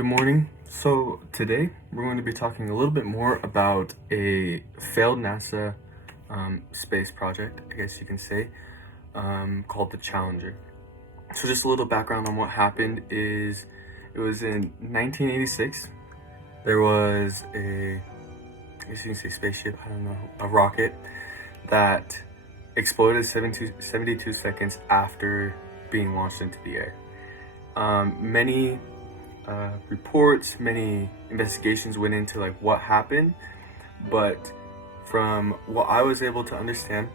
Good morning. So today we're going to be talking a little bit more about a failed NASA space project, I guess you can say, called the Challenger. So just a little background on what happened is it was in 1986. There was I guess you can say spaceship, I don't know, a rocket that exploded 72 seconds after being launched into the air. Many reports, many investigations went into like what happened, but from what I was able to understand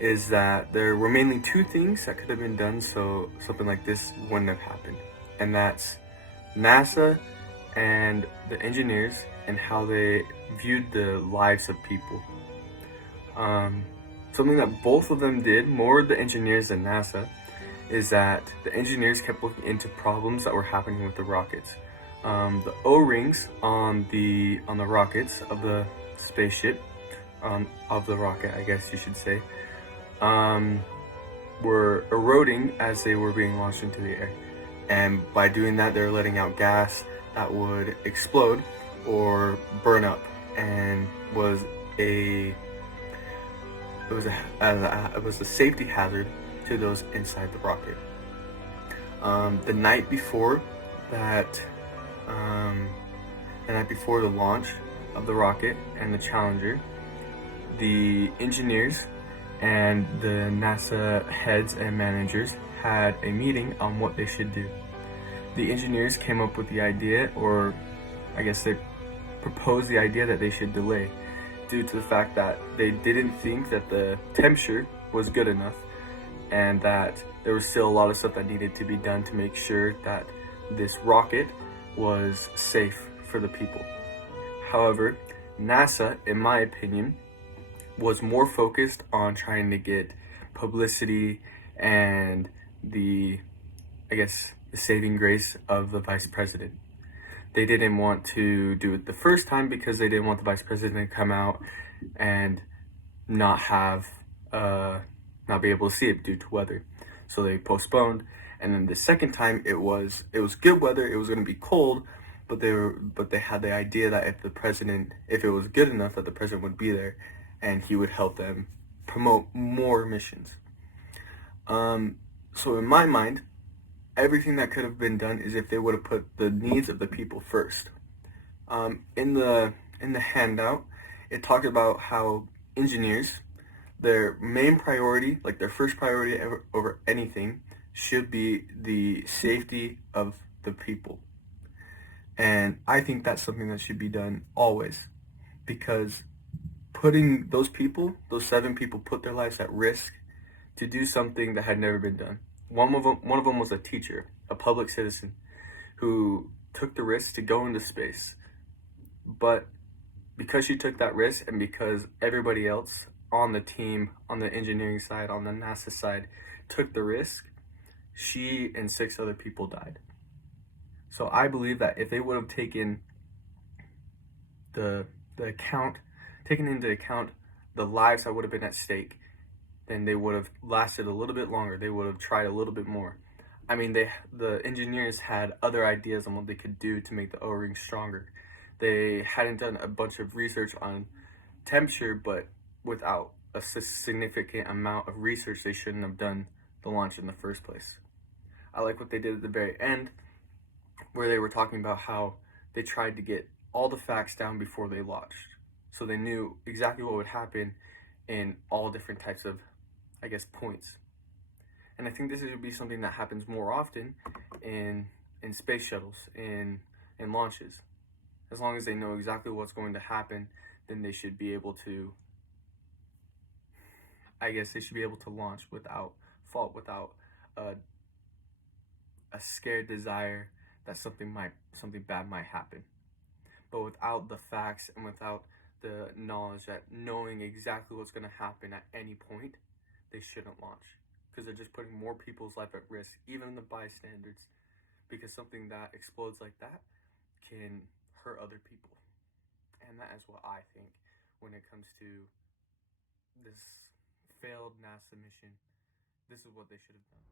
is that there were mainly two things that could have been done so something like this wouldn't have happened, and that's NASA and the engineers and how they viewed the lives of people. Something that both of them did, more the engineers than NASA, is that the engineers kept looking into problems that were happening with the rockets. The O-rings on the rockets of the spaceship, of the rocket, I guess you should say, were eroding as they were being launched into the air, and by doing that, they're letting out gas that would explode or burn up, and was a safety hazard to those inside the rocket. The night before the launch of the rocket and the Challenger, the engineers and the NASA heads and managers had a meeting on what they should do. The engineers came up with the idea, or I guess they proposed the idea that they should delay due to the fact that they didn't think that the temperature was good enough and that there was still a lot of stuff that needed to be done to make sure that this rocket was safe for the people. However, NASA, in my opinion, was more focused on trying to get publicity and the saving grace of the vice president. They didn't want to do it the first time because they didn't want the vice president to come out and not be able to see it due to weather. So they postponed, and then the second time it was good weather. It was going to be cold, but they had the idea that if it was good enough, that the president would be there and he would help them promote more missions. So in my mind, everything that could have been done is if they would have put the needs of the people first. In the handout, it talked about how engineers, their main priority, like their first priority over anything, should be the safety of the people. And I think that's something that should be done always, because putting those 7 people, put their lives at risk to do something that had never been done. One of them was a teacher, a public citizen, who took the risk to go into space. But because she took that risk, and because everybody else on the team, on the engineering side, on the NASA side, took the risk, she and 6 other people died. So I believe that if they would have taken into account the lives that would have been at stake, then they would have lasted a little bit longer. They would have tried a little bit more. I mean, the engineers had other ideas on what they could do to make the O-ring stronger. They hadn't done a bunch of research on temperature, but without a significant amount of research, they shouldn't have done the launch in the first place. I like what they did at the very end, where they were talking about how they tried to get all the facts down before they launched, so they knew exactly what would happen in all different types of, I guess, points. And I think this would be something that happens more often in space shuttles, in launches. As long as they know exactly what's going to happen, then they should be able to, launch without fault, without a scared desire that something bad might happen. But without the facts and without the knowledge that knowing exactly what's going to happen at any point, they shouldn't launch, because they're just putting more people's life at risk, even the bystanders, because something that explodes like that can hurt other people. And that is what I think when it comes to this failed NASA mission. This is what they should have done.